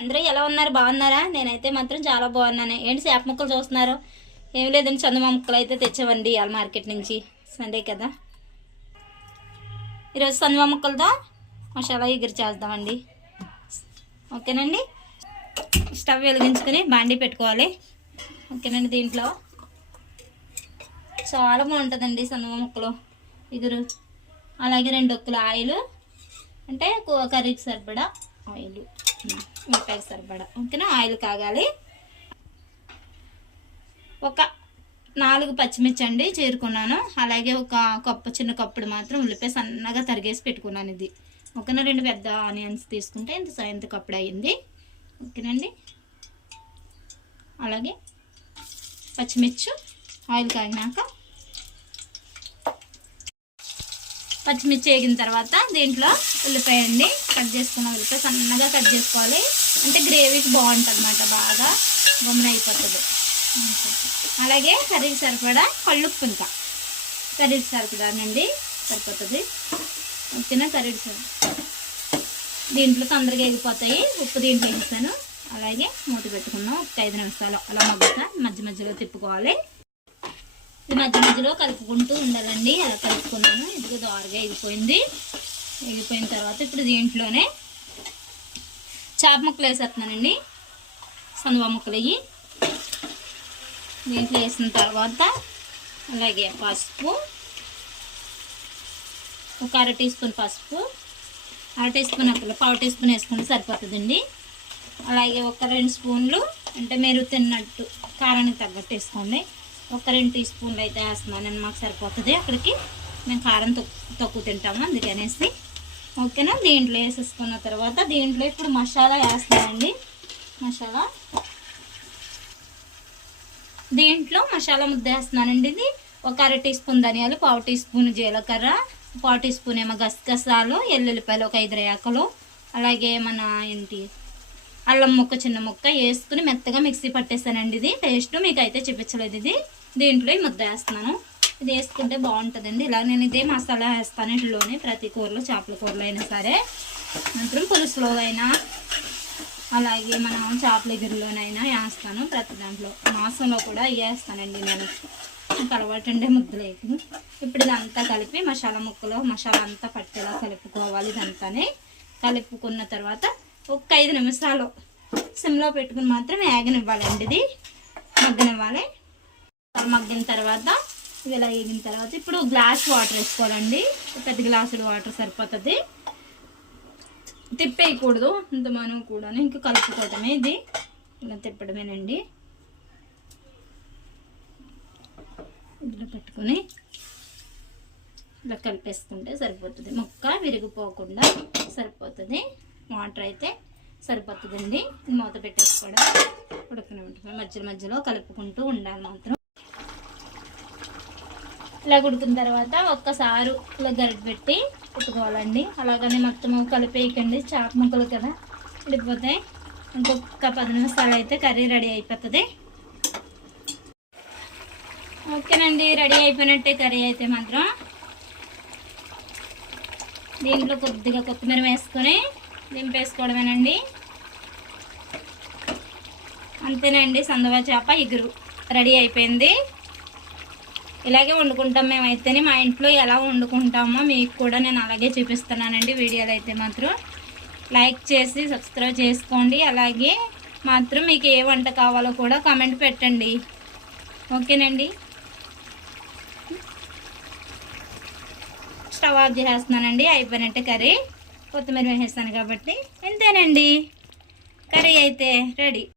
అందరూ ఎలా ఉన్నారు? బాగున్నారా? నేనైతే మాత్రం చాలా బాగున్నాను. ఏంటి చేప ముక్కలు చూస్తున్నారు? ఏం లేదండి, చందమా ముక్కలు అయితే తెచ్చామండి ఇవాళ మార్కెట్ నుంచి. సండే కదా, ఈరోజు చందమా ముక్కలతో మసాలా ఎగురు చేద్దామండి. ఓకేనండి, స్టవ్ వెలిగించుకొని బాండీ పెట్టుకోవాలి. ఓకేనండి, దీంట్లో చాలా బాగుంటుందండి చందమా ముక్కలు ఎగురు. అలాగే 2 ఒక్కలు ఆయిల్, అంటే కర్రీకి సరిపడా ఆయిల్, ఉల్లిపాయకి సరిపడా. ఓకేనా, ఆయిల్ కాగాలి. ఒక 4 పచ్చిమిర్చి అండి చీరుకున్నాను. అలాగే ఒక చిన్న కప్పుడు మాత్రం ఉల్లిపాయ సన్నగా తరిగేసి పెట్టుకున్నాను. ఇది ఓకేనా. 2 పెద్ద ఆనియన్స్ తీసుకుంటే ఇంత కప్పుడు అయ్యింది. ఓకేనండి, అలాగే పచ్చిమిర్చి ఆయిల్ కాగినాక పచ్చిమిర్చి వేగిన తర్వాత దీంట్లో ఉల్లిపాయ అండి, కట్ చేసుకున్న ఉల్లిపాయ సన్నగా కట్ చేసుకోవాలి. అంటే గ్రేవీకి బాగుంటుంది అన్నమాట, బాగా గమ్మున అయిపోతుంది. అలాగే కర్రీకి సరిపడా కళ్ళుప్పు, ఇంకా కర్రీకి సరిపడానండి సరిపోతుంది. ఓకేనా, కర్రీకి దీంట్లో తొందరగా ఎగిపోతాయి. ఉప్పు దీంట్లో వేసాను. అలాగే మూత పెట్టుకున్నాం. ఒక 5 నిమిషాలు అలా మగ్గుతా మధ్య మధ్యలో తిప్పుకోవాలి. ఇది మధ్య మధ్యలో కలుపుకుంటూ ఉండాలండి. అలా కలుపుకున్నాను. ఇదిగో దోరగా ఎగిపోయింది. ఎగిపోయిన తర్వాత ఇప్పుడు దీంట్లోనే చేప ముక్కలు వేసేస్తున్నానండి. చందమా ముక్కలు అయ్యి దీంట్లో వేసిన తర్వాత అలాగే పసుపు, ఒక 1/2 టీ స్పూన్ పసుపు, 1/2 టీ స్పూన్ అక్కడ 1/4 టీ స్పూన్ వేసుకుంటే సరిపోతుందండి. అలాగే ఒక 2 స్పూన్లు, అంటే మీరు తిన్నట్టు కారానికి తగ్గట్టు వేసుకోండి. ఒక 2 టీ స్పూన్లు అయితే వేస్తున్నాను, మాకు సరిపోతుంది. అక్కడికి మేము కారం తక్కువ తింటాము, అందుకనేసి. ఓకేనా, దీంట్లో వేసేసుకున్న తర్వాత దీంట్లో ఇప్పుడు మసాలా వేస్తానండి. దీంట్లో మసాలా ముద్ద వేస్తున్నానండి. ఇది ఒక 1/2 టీ స్పూన్ ధనియాలు, 1/4 టీ స్పూన్ జీలకర్ర, 1/4 టీ స్పూన్ ఏమో గసగసాలు, ఎల్లుల్లిపాయలు ఒక 5 రేకలు, అలాగే మన అల్లం ముక్క చిన్న ముక్క వేసుకుని మెత్తగా మిక్సీ పట్టేస్తానండి. ఇది పేస్ట్ మీకు అయితే చూపించలేదు. ఇది దీంట్లో ఈ ముద్ద వేస్తున్నాను. ఇది వేసుకుంటే బాగుంటుందండి. ఇలా నేను ఇదే మసాలా వేస్తాను ఇంట్లోనే, ప్రతి కూరలో, చేపల కూరలో అయినా సరే, మాత్రం పులుసులో అయినా, అలాగే మనం చేపల ఎగురులోనైనా వేస్తాను. ప్రతి దాంట్లో మాంసంలో కూడా వేస్తానండి నేను. అలవాటు అండి ముద్దలేకు. ఇప్పుడు ఇదంతా కలిపి మసాలా అంతా పట్టేలా కలుపుకోవాలి. ఇదంతానే కలుపుకున్న తర్వాత ఒక 5 నిమిషాలు సిమ్లో పెట్టుకుని మాత్రం వేగనివ్వాలండి. ఇది మగ్గనివ్వాలి. మగ్గిన తర్వాత ఇలా వేగిన తర్వాత ఇప్పుడు గ్లాస్ వాటర్ వేసుకోవాలండి. 10 గ్లాసులు వాటర్ సరిపోతుంది. తిప్పేయకూడదు ఇంత, మనం కూడా ఇంకా కలుపుకోవడమే. ఇది ఇలా తిప్పడమేనండి. ఇందులో పెట్టుకొని ఇలా కలిపేసుకుంటే సరిపోతుంది. ముక్క విరిగిపోకుండా సరిపోతుంది. వాటర్ అయితే సరిపోతుందండి. మూత పెట్టేసుకోవడం, ఉడకనే ఉంటుంది. మధ్యలో కలుపుకుంటూ ఉండాలి మాత్రం. ఇలా ఉడికిన తర్వాత ఒక్కసారి ఇలా గరిటె పెట్టి పెట్టుకోవాలండి. అలాగనే మొత్తం కలిపేయకండి, చేప ముక్కలు కదా విడిపోతాయి. ఇంకొక 10 నిమిషాలు అయితే కర్రీ రెడీ అయిపోతుంది. ఓకేనండి, రెడీ అయిపోయినట్టే కర్రీ అయితే మాత్రం. దీంట్లో కొద్దిగా కొత్తిమీర వేసుకొని దింపేసుకోవడమేనండి. అంతేనండి, చందమా చేప ఎగురు రెడీ అయిపోయింది. ఇలాగే వండుకుంటాం మేమైతేనే. మా ఇంట్లో ఎలా వండుకుంటామో మీకు కూడా నేను అలాగే చూపిస్తున్నానండి వీడియోలో అయితే మాత్రం. లైక్ చేసి సబ్స్క్రైబ్ చేసుకోండి. అలాగే మాత్రం మీకు ఏ వంట కావాలో కూడా కామెంట్ పెట్టండి. ఓకేనండి, స్టవ్ ఆఫ్ చేసేస్తున్నానండి. అయిపోయినట్టే కర్రీ. కొత్తిమీర వేసేస్తాను కాబట్టి ఇంతేనండి, కర్రీ అయితే రెడీ.